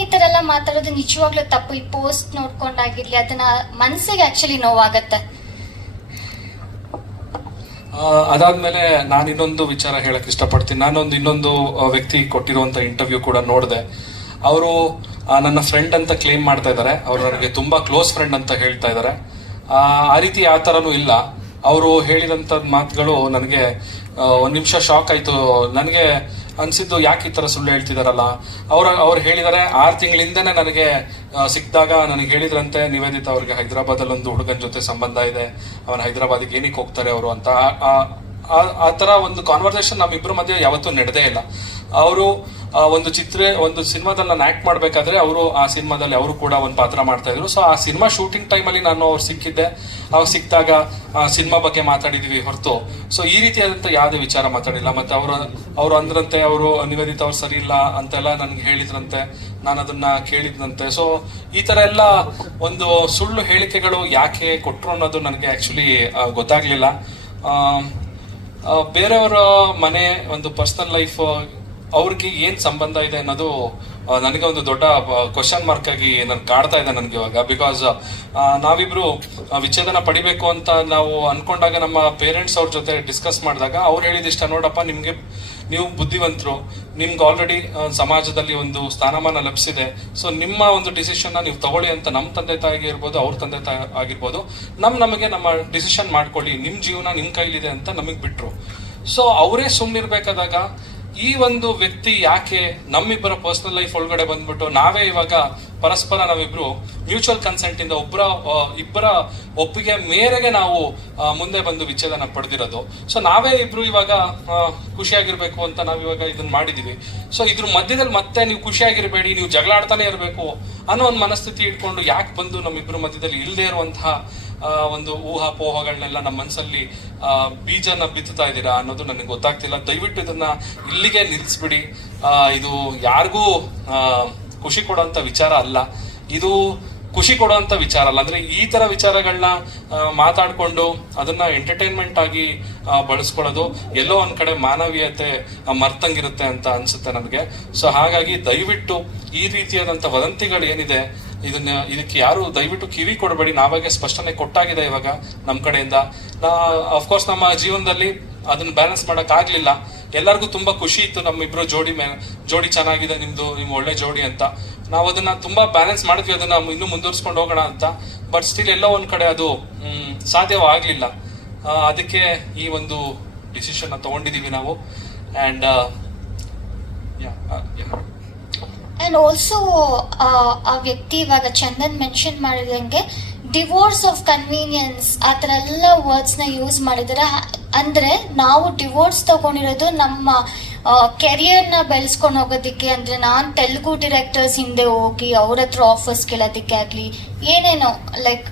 ಈ ತರ ಎಲ್ಲ ಮಾತಾಡೋದು ನಿಜವಾಗ್ಲೂ ತಪ್ಪು. ಈ ಪೋಸ್ಟ್ ನೋಡ್ಕೊಂಡಾಗಿರ್ಲಿ ಅದನ್ನ ಮನಸ್ಸಿಗೆ ಆಕ್ಚುಲಿ ನೋವಾಗತ್ತೆ. ಅದಾದ್ಮೇಲೆ ನಾನು ಇನ್ನೊಂದು ವಿಚಾರ ಹೇಳಕ್ ಇಷ್ಟಪಡ್ತೀನಿ. ನಾನೊಂದು ಇನ್ನೊಂದು ವ್ಯಕ್ತಿ ಕೊಟ್ಟಿರುವಂತ ಇಂಟರ್ವ್ಯೂ ಕೂಡ ನೋಡಿದೆ. ಅವರು ನನ್ನ ಫ್ರೆಂಡ್ ಅಂತ ಕ್ಲೇಮ್ ಮಾಡ್ತಾ ಇದ್ದಾರೆ ಅವರು ನನಗೆ ತುಂಬಾ ಕ್ಲೋಸ್ ಫ್ರೆಂಡ್ ಅಂತ ಹೇಳ್ತಾ ಇದ್ದಾರೆ ಆ, ರೀತಿ ಆ ಥರನೂ ಇಲ್ಲ. ಅವರು ಹೇಳಿದಂಥ ಮಾತುಗಳು ನನಗೆ ಒಂದ್ ನಿಮಿಷ ಶಾಕ್ ಆಯ್ತು. ನನಗೆ ಅನ್ಸಿದ್ದು ಯಾಕೆ ಈ ಥರ ಸುಳ್ಳು ಹೇಳ್ತಿದಾರಲ್ಲ? ಅವ್ರ, ಅವ್ರು ಹೇಳಿದಾರೆ, ಆರು ತಿಂಗಳಿಂದನೇ ನನಗೆ ಸಿಕ್ಕಿದಾಗ ನನಗೆ ಹೇಳಿದ್ರಂತೆ, ನಿವೇದಿತ ಅವ್ರಿಗೆ ಹೈದರಾಬಾದಲ್ಲಿ ಒಂದು ಹುಡುಗನ ಜೊತೆ ಸಂಬಂಧ ಇದೆ, ಅವನ ಹೈದರಾಬಾದಿಗೆ ಏನಕ್ಕೆ ಹೋಗ್ತಾರೆ ಅವರು ಅಂತ. ಆ- ತರ ಒಂದು ಕಾನ್ವರ್ಸೇಷನ್ ನಮ್ಮಿಬ್ಬರ ಮಧ್ಯೆ ಯಾವತ್ತೂ ನಡೆದೇ ಇಲ್ಲ. ಅವರು ಒಂದು ಚಿತ್ರ, ಒಂದು ಸಿನಿಮಾದಲ್ಲಿ ನಾನು ಆಕ್ಟ್ ಮಾಡಬೇಕಾದ್ರೆ ಅವರು ಆ ಸಿನಿಮಾದಲ್ಲಿ ಅವರು ಕೂಡ ಒಂದು ಪಾತ್ರ ಮಾಡ್ತಾ ಇದ್ರು. ಸೊ ಆ ಸಿನಿಮಾ ಶೂಟಿಂಗ್ ಟೈಮಲ್ಲಿ ನಾನು ಅವ್ರು ಸಿಕ್ಕಿದ್ದೆ. ಅವಾಗ ಸಿಕ್ಕಿದಾಗ ಸಿನಿಮಾ ಬಗ್ಗೆ ಮಾತಾಡಿದೀವಿ ಹೊರತು. ಸೊ ಈ ರೀತಿಯಾದಂತ ಯಾವುದೇ ವಿಚಾರ ಮಾತಾಡಿಲ್ಲ. ಮತ್ತೆ ಅವರು ಅವರು ಅಂದ್ರಂತೆ, ಅವರು ನಿವೇದಿತ ಅವ್ರು ಸರಿ ಇಲ್ಲ ಅಂತೆಲ್ಲ ನನ್ಗೆ ಹೇಳಿದ್ರಂತೆ. ನಾನು ಅದನ್ನ ಕೇಳಿದ್ನಂತೆ. ಸೊ ಈ ಥರ ಎಲ್ಲ ಒಂದು ಸುಳ್ಳು ಹೇಳಿಕೆಗಳು ಯಾಕೆ ಕೊಟ್ಟರು ಅನ್ನೋದು ನನಗೆ ಆ್ಯಕ್ಚುಲಿ ಗೊತ್ತಾಗ್ಲಿಲ್ಲ. ಬೇರೆಯವರ ಮನೆ, ಒಂದು ಪರ್ಸನಲ್ ಲೈಫ್ ಅವ್ರಿಗೆ ಏನ್ ಸಂಬಂಧ ಇದೆ ಅನ್ನೋದು ನನಗೆ ಒಂದು ದೊಡ್ಡ ಕ್ವಶನ್ ಮಾರ್ಕ್ ಆಗಿ ನನ್ ಕಾಡ್ತಾ ಇದೆ ನನಗೆ ಇವಾಗ. ಬಿಕಾಸ್ ನಾವಿಬ್ರು ವಿಚ್ಛೇದನ ಪಡಿಬೇಕು ಅಂತ ನಾವು ಅನ್ಕೊಂಡಾಗ ನಮ್ಮ ಪೇರೆಂಟ್ಸ್ ಅವ್ರ ಜೊತೆ ಡಿಸ್ಕಸ್ ಮಾಡಿದಾಗ ಅವ್ರು ಹೇಳಿದಿಷ್ಟ, ನೋಡಪ್ಪ, ನಿಮ್ಗೆ, ನೀವು ಬುದ್ಧಿವಂತರು. ನಿಮ್ಗೆ ಆಲ್ರೆಡಿ ಸಮಾಜದಲ್ಲಿ ಒಂದು ಸ್ಥಾನಮಾನ ಲಭಿಸಿದೆ. ಸೊ ನಿಮ್ಮ ಒಂದು ಡಿಸಿಷನ್ ನೀವು ತಗೊಳ್ಳಿ ಅಂತ ನಮ್ಮ ತಂದೆ ತಾಯಿಗೆ ಇರ್ಬೋದು, ಅವ್ರ ತಂದೆ ತಾಯಿ ಆಗಿರ್ಬೋದು. ನಮ್, ನಮಗೆ ನಮ್ಮ ಡಿಸಿಷನ್ ಮಾಡ್ಕೊಳ್ಳಿ. ನಿಮ್ಮ ಜೀವನ ನಿಮ್ಮ ಕೈಲಿದೆ ಅಂತ ನಮಗೆ ಬಿಟ್ರು. ಸೊ ಅವರೇ ಸುಮ್ಮನಿರ್ಬೇಕಾದಾಗ ಈ ಒಂದು ವ್ಯಕ್ತಿ ಯಾಕೆ ನಮ್ಮಿಬ್ಬರ ಪರ್ಸನಲ್ ಲೈಫ್ ಒಳಗಡೆ ಬಂದ್ಬಿಟ್ಟು ನಾವೇ ಇವಾಗ ಪರಸ್ಪರ ನಾವಿಬ್ರು ಮ್ಯೂಚುವಲ್ ಕನ್ಸೆಂಟ್ ಇಂದ ಒಬ್ಬರ ಇಬ್ಬರ ಒಪ್ಪಿಗೆ ಮೇರೆಗೆ ನಾವು ಮುಂದೆ ಬಂದು ವಿಚ್ಛೇದನ ಪಡೆದಿರೋದು. ಸೊ ನಾವೇ ಇಬ್ರು ಇವಾಗ ಖುಷಿಯಾಗಿರ್ಬೇಕು ಅಂತ ನಾವಿವಾಗ ಇದನ್ನ ಮಾಡಿದೀವಿ. ಸೊ ಇದ್ರ ಮಧ್ಯದಲ್ಲಿ ಮತ್ತೆ ನೀವು ಖುಷಿಯಾಗಿರ್ಬೇಡಿ, ನೀವು ಜಗಳ ಆಡ್ತಾನೆ ಇರಬೇಕು ಅನ್ನೋ ಒಂದು ಮನಸ್ಥಿತಿ ಇಟ್ಕೊಂಡು ಯಾಕೆ ಬಂದು ನಮ್ಮಿಬ್ಬರ ಮಧ್ಯದಲ್ಲಿ ಇಲ್ಲದೆ ಇರುವಂತಹ ಒಂದು ಊಹಾಪೋಹಗಳನ್ನೆಲ್ಲ ನಮ್ಮ ಮನಸ್ಸಲ್ಲಿ ಬೀಜನ ಬಿತ್ತುತ್ತಾ ಇದ್ದೀರಾ ಅನ್ನೋದು ನನಗೆ ಗೊತ್ತಾಗ್ತಿಲ್ಲ. ದಯವಿಟ್ಟು ಇದನ್ನ ಇಲ್ಲಿಗೆ ನಿಲ್ಲಿಸ್ಬಿಡಿ ಇದು ಯಾರಿಗೂ ಖುಷಿ ಕೊಡುವಂತ ವಿಚಾರ ಅಲ್ಲ. ಇದು ಖುಷಿ ಕೊಡುವಂತ ವಿಚಾರ ಅಲ್ಲ. ಅಂದ್ರೆ ಈ ತರ ವಿಚಾರಗಳನ್ನ ಮಾತಾಡ್ಕೊಂಡು ಅದನ್ನ ಎಂಟರ್ಟೈನ್ಮೆಂಟ್ ಆಗಿ ಬಳಸ್ಕೊಳ್ಳೋದು ಎಲ್ಲೋ ಒಂದ್ ಕಡೆ ಮಾನವೀಯತೆ ಮರ್ತಂಗಿರುತ್ತೆ ಅಂತ ಅನ್ಸುತ್ತೆ ನಮಗೆ. ಸೊ ಹಾಗಾಗಿ ದಯವಿಟ್ಟು ಈ ರೀತಿಯಾದಂತ ವದಂತಿಗಳು ಏನಿದೆ, ಇದನ್ನ, ಇದಕ್ಕೆ ಯಾರು ದಯವಿಟ್ಟು ಕಿವಿ ಕೊಡಬೇಡಿ. ನಾವಾಗೆ ಸ್ಪಷ್ಟನೆ ಕೊಟ್ಟಾಗಿದೆ ಇವಾಗ ನಮ್ಮ ಕಡೆಯಿಂದ. ನಾ ಅಫ್ಕೋರ್ಸ್ ನಮ್ಮ ಜೀವನದಲ್ಲಿ ಅದನ್ನ ಬ್ಯಾಲೆನ್ಸ್ ಮಾಡಕ್ ಆಗ್ಲಿಲ್ಲ. ಎಲ್ಲರಿಗೂ ತುಂಬಾ ಖುಷಿ ಇತ್ತು. ನಮ್ಮ ಇಬ್ರು ಜೋಡಿ ಜೋಡಿ ಚೆನ್ನಾಗಿದೆ, ನಿಮ್ದು ನಿಮ್ ಒಳ್ಳೆ ಜೋಡಿ ಅಂತ. ನಾವು ಅದನ್ನ ತುಂಬಾ ಬ್ಯಾಲೆನ್ಸ್ ಮಾಡಿದ್ವಿ. ಅದನ್ನ ಇನ್ನೂ ಮುಂದುವರ್ಸ್ಕೊಂಡು ಹೋಗೋಣ ಅಂತ. ಬಟ್ ಸ್ಟಿಲ್ ಎಲ್ಲೋ ಒಂದ್ ಕಡೆ ಅದು ಸಾಧ್ಯವಾಗ್ಲಿಲ್ಲ ಅದಕ್ಕೆ ಈ ಒಂದು ಡಿಸಿಷನ್ ತಗೊಂಡಿದೀವಿ ನಾವು. ಅಂಡ್ ಅಂಡ್ ಆಲ್ಸೋ ಆ ವ್ಯಕ್ತಿ ಇವಾಗ ಚಂದನ್ ಮೆನ್ಷನ್ ಮಾಡಿದಂಗೆ ಡಿವೋರ್ಸ್ ಆಫ್ ಕನ್ವೀನಿಯನ್ಸ್ ಆ ಥರ ಎಲ್ಲ ವರ್ಡ್ಸ್ನ ಯೂಸ್ ಮಾಡಿದ್ದಾರೆ. ಅಂದ್ರೆ ನಾವು ಡಿವೋರ್ಸ್ ತಗೊಂಡಿರೋದು ನಮ್ಮ ಕೆರಿಯರ್ನ ಬೆಳೆಸ್ಕೊಂಡು ಹೋಗೋದಿಕ್ಕೆ, ಅಂದ್ರೆ ನಾನು ತೆಲುಗು ಡಿರೆಕ್ಟರ್ಸ್ ಹಿಂದೆ ಹೋಗಿ ಅವ್ರ ಹತ್ರ ಆಫರ್ಸ್ ಕೇಳೋದಿಕ್ಕೆ ಆಗಲಿ, ಏನೇನೋ ಲೈಕ್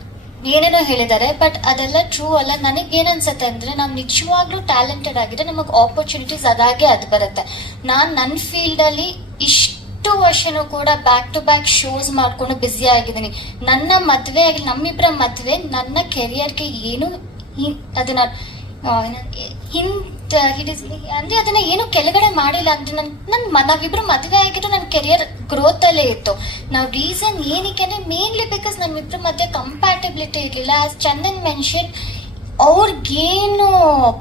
ಏನೇನೋ ಹೇಳಿದ್ದಾರೆ. ಬಟ್ ಅದೆಲ್ಲ ಟ್ರೂ ಅಲ್ಲ. ನನಗೆ ಏನನ್ಸುತ್ತೆ ಅಂದ್ರೆ ನಾವು ನಿಜವಾಗ್ಲೂ ಟ್ಯಾಲೆಂಟೆಡ್ ಆಗಿದ್ರೆ ನಮಗೆ ಆಪರ್ಚುನಿಟೀಸ್ ಅದಾಗೆ ಅದು ಬರುತ್ತೆ. ನಾನು ನನ್ನ ಫೀಲ್ಡಲ್ಲಿ ಇಷ್ಟು ವರ್ಷನೂ ಕೂಡ ಬ್ಯಾಕ್ ಟು ಬ್ಯಾಕ್ ಶೋಸ್ ಮಾಡ್ಕೊಂಡು ಬ್ಯುಸಿ ಆಗಿದ್ದೀನಿ. ನನ್ನ ಮದುವೆ ಆಗಲಿ ನಮ್ಮಿಬ್ಬರ ಮದುವೆ, ನನ್ನ ಕೆರಿಯರ್ಗೆ ಏನು ಅದನ್ನ ಹಿಂದ್ ಹಿಡಿಸ್ ಅಂದ್ರೆ ಅದನ್ನ ಏನು ಕೆಳಗಡೆ ಮಾಡಿಲ್ಲ. ಅಂದ್ರೆ ನನ್ ನನ್ ನಾವಿಬ್ರು ಮದುವೆ ಆಗಿರೋ ನನ್ನ ಕೆರಿಯರ್ ಗ್ರೋತ್ ಅಲ್ಲೇ ಇತ್ತು. ನಾವು ರೀಸನ್ ಏನಕ್ಕೆ ಅಂದ್ರೆ ಮೇನ್ಲಿ ಬಿಕಾಸ್ ನಮ್ಮಿಬ್ರ ಮಧ್ಯೆ ಕಂಪ್ಯಾಟಬಿಲಿಟಿ ಇರಲಿಲ್ಲ. ಚಂದನ್ ಮೆನ್ಷನ್ ಅವ್ರಿಗೇನು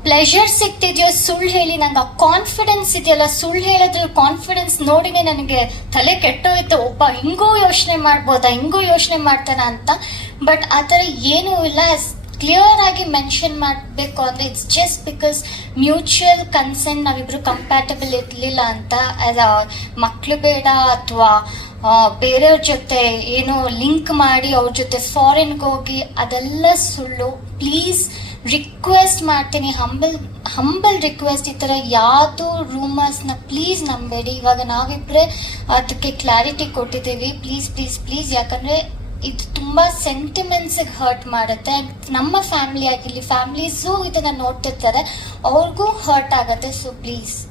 ಪ್ಲೆಷರ್ ಸಿಗ್ತಿದ್ಯೋ ಸುಳ್ಳು ಹೇಳಿ, ನಂಗೆ ಆ ಕಾನ್ಫಿಡೆನ್ಸ್ ಇದೆಯಲ್ಲ, ಸುಳ್ಳು ಹೇಳಿದ್ರು ಕಾನ್ಫಿಡೆನ್ಸ್ ನೋಡಿನೇ ನನಗೆ ತಲೆ ಕೆಟ್ಟೋಯ್ತು. ಒಬ್ಬ ಹಿಂಗೂ ಯೋಚನೆ ಮಾಡ್ಬೋದಾ, ಹಿಂಗೂ ಯೋಚನೆ ಮಾಡ್ತಾನ ಅಂತ. ಬಟ್ ಆ ಥರ ಏನೂ ಇಲ್ಲ. ಕ್ಲಿಯರ್ ಆಗಿ ಮೆನ್ಷನ್ ಮಾಡಬೇಕು ಅಂದ್ರೆ it's just because mutual consent ನಾವಿಬ್ರು ಕಂಪ್ಯಾಟಬಲ್ ಇರಲಿಲ್ಲ ಅಂತ ಮಕ್ಕಳು ಬೇಡ ಅಥವಾ ಬೇರೆಯವ್ರ ಜೊತೆ ಏನೋ ಲಿಂಕ್ ಮಾಡಿ ಅವ್ರ ಜೊತೆ ಫಾರಿನ್ಗೆ ಹೋಗಿ ಅದೆಲ್ಲ ಸುಳ್ಳು. ಪ್ಲೀಸ್ ರಿಕ್ವೆಸ್ಟ್ ಮಾಡ್ತೀನಿ ಹಂಬಲ್ ಹಂಬಲ್ ರಿಕ್ವೆಸ್ಟ್ ಈ ಥರ ಯಾವುದು ರೂಮರ್ಸ್ನ ಪ್ಲೀಸ್ ನಂಬೇಡಿ. ಇವಾಗ ನಾವಿಬ್ಬರೇ ಅದಕ್ಕೆ ಕ್ಲಾರಿಟಿ ಕೊಟ್ಟಿದ್ದೀವಿ. ಪ್ಲೀಸ್ ಪ್ಲೀಸ್ ಪ್ಲೀಸ್ ಯಾಕಂದರೆ ಇದು ತುಂಬ ಸೆಂಟಿಮೆಂಟ್ಸಿಗೆ ಹರ್ಟ್ ಮಾಡುತ್ತೆ. ನಮ್ಮ ಫ್ಯಾಮಿಲಿ ಆಗಿರಲಿ ಫ್ಯಾಮಿಲೀಸು ಇದನ್ನು ನೋಡ್ತಿರ್ತಾರೆ. ಅವ್ರಿಗೂ ಹರ್ಟ್ ಆಗುತ್ತೆ. So please